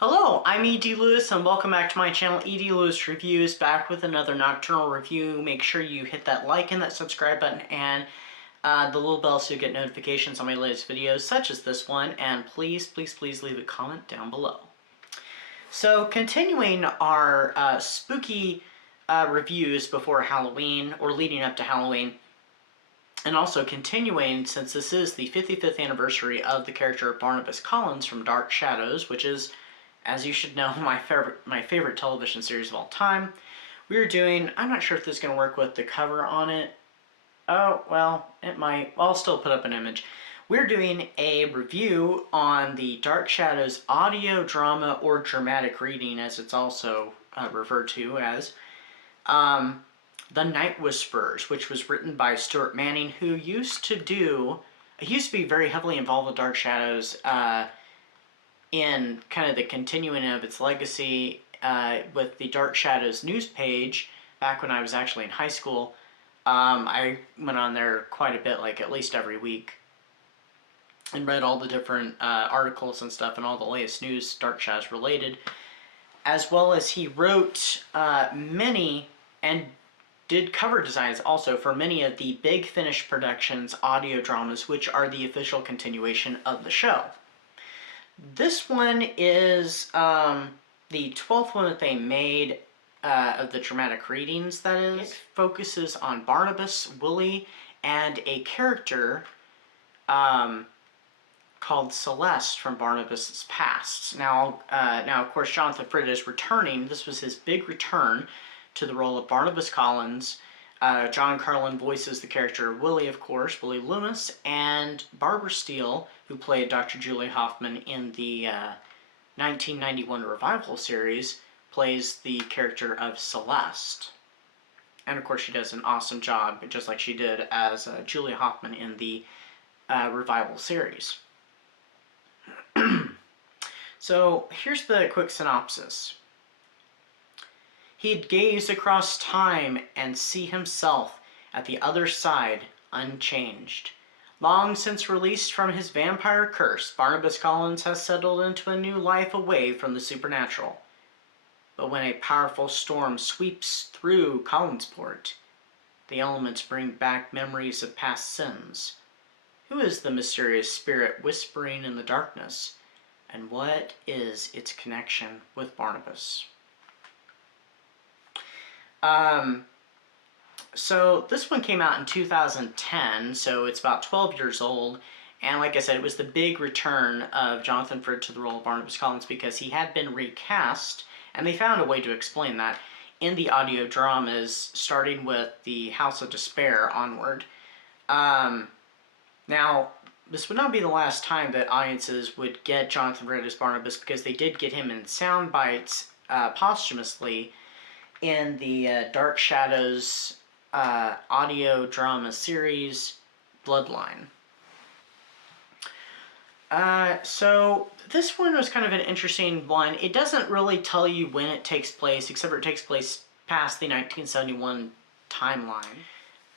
Hello, I'm E.D. Lewis and welcome back to my channel, E.D. Lewis Reviews, back with another nocturnal review. Make sure you hit that like and that subscribe button and the little bell so you get notifications on my latest videos, such as this one, and please leave a comment down below. So, continuing our spooky reviews before Halloween, or leading up to Halloween, and also continuing, since this is the 55th anniversary of the character of Barnabas Collins from Dark Shadows, which is, as you should know, my favorite television series of all time. We are doing, I'm not sure if this is going to work with the cover on it. Oh, well, it might. I'll still put up an image. We're doing a review on the Dark Shadows audio drama, or dramatic reading, as it's also referred to as, The Night Whisperers, which was written by Stuart Manning, who used to be very heavily involved with Dark Shadows, in kind of the continuing of its legacy with the Dark Shadows news page back when I was actually in high school. I went on there quite a bit, like at least every week, and read all the different articles and stuff and all the latest news Dark Shadows related, as well as he wrote many and did cover designs also for many of the Big Finish Productions audio dramas, which are the official continuation of the show. This one is the 12th one that they made of the dramatic readings, that is. It focuses on Barnabas, Willie, and a character called Celeste from Barnabas' past. Now, of course, Jonathan Frid is returning. This was his big return to the role of Barnabas Collins. John Carlin voices the character of Willie, of course, Willie Loomis, and Barbara Steele, who played Dr. Julie Hoffman in the 1991 revival series, plays the character of Celeste. And of course she does an awesome job, just like she did as Julie Hoffman in the revival series. So here's the quick synopsis. He'd gaze across time and see himself at the other side unchanged. Long since released from his vampire curse, Barnabas Collins has settled into a new life away from the supernatural. But when a powerful storm sweeps through Collinsport, the elements bring back memories of past sins. Who is the mysterious spirit whispering in the darkness, and what is its connection with Barnabas? So this one came out in 2010, so it's about 12 years old, and like I said, it was the big return of Jonathan Frid to the role of Barnabas Collins because he had been recast, and they found a way to explain that in the audio dramas, starting with the House of Despair onward. Now, this would not be the last time that audiences would get Jonathan Frid as Barnabas, because they did get him in sound bites posthumously in the Dark Shadows audio drama series, Bloodline. So this one was kind of an interesting one. It doesn't really tell you when it takes place, except for it takes place past the 1971 timeline.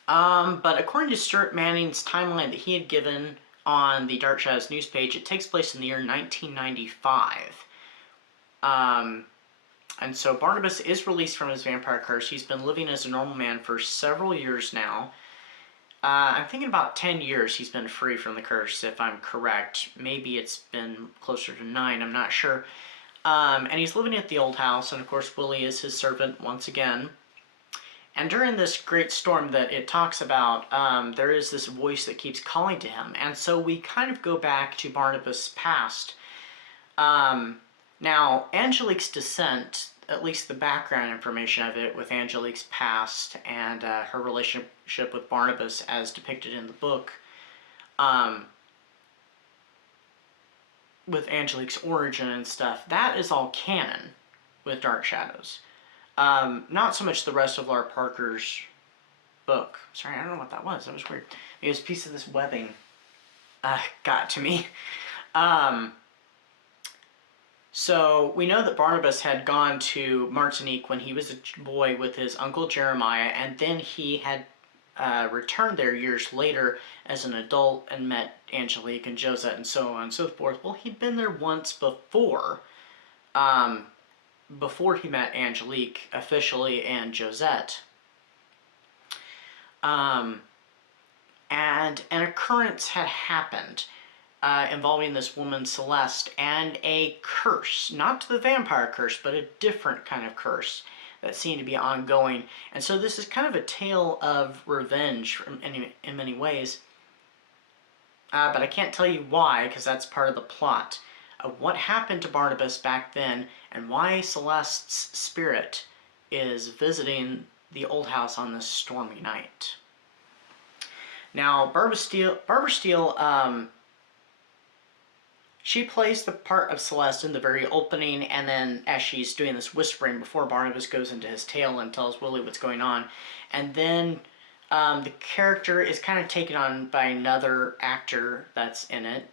But according to Stuart Manning's timeline that he had given on the Dark Shadows news page, it takes place in the year 1995. And so Barnabas is released from his vampire curse. He's been living as a normal man for several years now. I'm thinking about 10 years he's been free from the curse, if I'm correct. Maybe it's been closer to 9, I'm not sure. And he's living at the old house, and of course Willie is his servant once again. And during this great storm that it talks about, there is this voice that keeps calling to him. And so we kind of go back to Barnabas' past. Now, Angelique's descent, at least the background information of it with Angelique's past and her relationship with Barnabas as depicted in the book, with Angelique's origin and stuff, that is all canon with Dark Shadows. Not so much the rest of Laura Parker's book. Sorry, I don't know what that was. That was weird. It was a piece of this webbing got to me. So we know that Barnabas had gone to Martinique when he was a boy with his uncle Jeremiah, and then he had returned there years later as an adult and met Angelique and Josette and so on and so forth. Well, he'd been there once before, before he met Angelique officially and Josette. And an occurrence had happened involving this woman Celeste and a curse, not the vampire curse, but a different kind of curse that seemed to be ongoing. And so this is kind of a tale of revenge in many ways. But I can't tell you why, because that's part of the plot of what happened to Barnabas back then and why Celeste's spirit is visiting the old house on this stormy night. Now, Barbara Steele, she plays the part of Celeste in the very opening, and then as she's doing this whispering before Barnabas goes into his tale and tells Willie what's going on. And then the character is kind of taken on by another actor that's in it.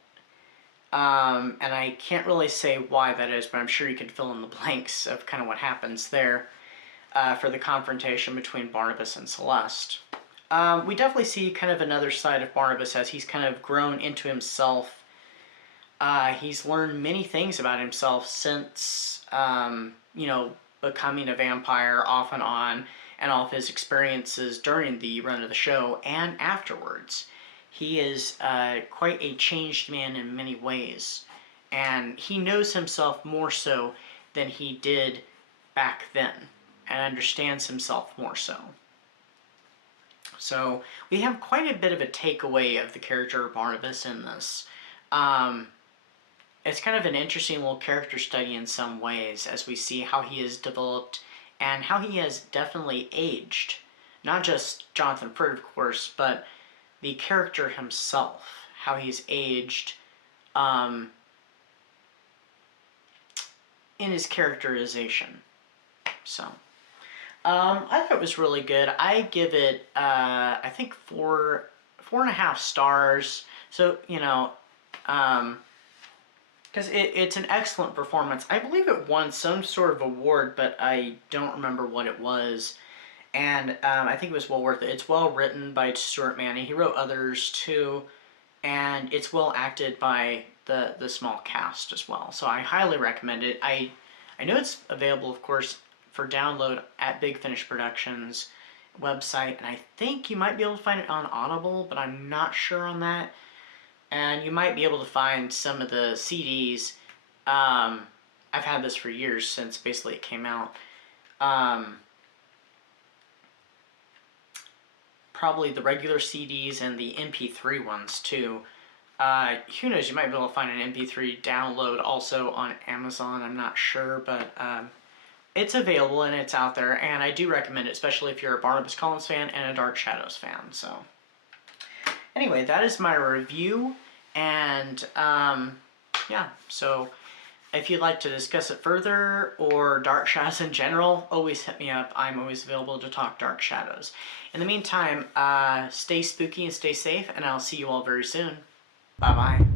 And I can't really say why that is, but I'm sure you can fill in the blanks of kind of what happens there for the confrontation between Barnabas and Celeste. We definitely see kind of another side of Barnabas as he's kind of grown into himself. He's learned many things about himself since, you know, becoming a vampire off and on, and all of his experiences during the run of the show and afterwards. He is quite a changed man in many ways, and he knows himself more so than he did back then, and understands himself more so. So we have quite a bit of a takeaway of the character of Barnabas in this. It's kind of an interesting little character study in some ways, as we see how he has developed and how he has definitely aged. Not just Jonathan Frid, of course, but the character himself, how he's aged in his characterization. So, I thought it was really good. I give it, I think 4.5 stars. So, you know, because it's an excellent performance. I believe it won some sort of award, but I don't remember what it was. And I think it was well worth it. It's well written by Stuart Manning. He wrote others too, and it's well acted by the small cast as well. So I highly recommend it. I know it's available, of course, for download at Big Finish Productions website, and I think you might be able to find it on Audible, but I'm not sure on that. And you might be able to find some of the CDs. I've had this for years, since basically it came out. Probably the regular CDs and the MP3 ones too. Who knows, you might be able to find an MP3 download also on Amazon, I'm not sure, but it's available and it's out there, and I do recommend it, especially if you're a Barnabas Collins fan and a Dark Shadows fan. So anyway, that is my review, and yeah, so if you'd like to discuss it further, or Dark Shadows in general, always hit me up. I'm always available to talk Dark Shadows. In the meantime, stay spooky and stay safe, and I'll see you all very soon. Bye-bye.